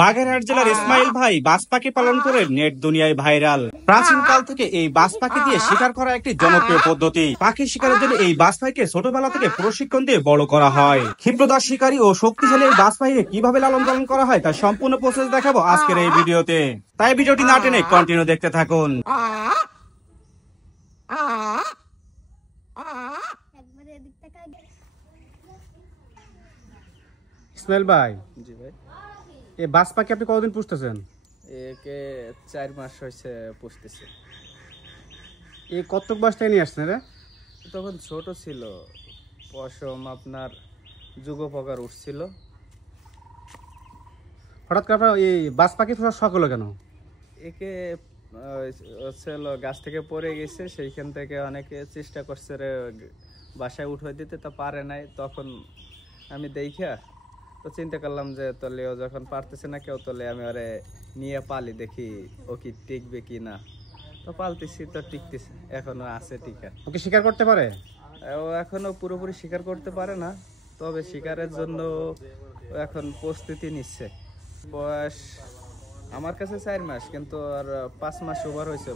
বাগেরহাট জেলার ইসমাইল ভাই বাজ পাখি পালন করে নেট দুনিয়ায় ভাইরাল। প্রাচীন কাল থেকে এই বাজ পাখি দিয়ে শিকার করা একটি জনপ্রিয় পদ্ধতি। পাখি শিকারের জন্য এই বাজ পাখিকে ছোটবেলা থেকে প্রশিক্ষণ দিয়ে বড় করা হয়। ক্ষিপ্রদার শিকারী ও শক্তিশালী এই বাজ পাখিকে কিভাবে লালন পালন করা হয় তার সম্পূর্ণ প্রসেস দেখাবো আজকের এই ভিডিওতে, তাই ভিডিওটি না টেনে কন্টিনিউ দেখতে থাকুন। ইসমাইল ভাই, জি ভাই, এই বাজ পাখি আপনি কতদিন পুষতেছেন? একে 4 মাস হয়েছে পুষতেছে। এই কত বয়স থেকে নিয়ে আসছেন রে? তখন ছোট ছিল, পশম আপনার যুগ প্রকার উঠছিল। হঠাৎ করে আপনার এই বাজ পাখি পোষার শখ হলো কেন? একে হচ্ছে গাছ থেকে পড়ে গেছে, সেইখান থেকে অনেকে চেষ্টা করছে রে বাসায় উঠে দিতে, তা পারে নাই। তখন আমি দেখা তো চিন্তা করলাম যে তলে ও যখন পারতেছে না কেউ, তলে আমি ওরে নিয়ে পালি, দেখি ও কি টিকবে কি না। তো পালতেছি, তো টিকতেছে, এখনো আছে টিকা। ওকে শিকার করতে পারে? ও এখনো পুরোপুরি শিকার করতে পারে না, তবে শিকারের জন্য ও এখন প্রস্তুতি নিচ্ছে। বয়স আমার কাছে 4 মাস, কিন্তু আর 5 মাস ওভার হয়েছে।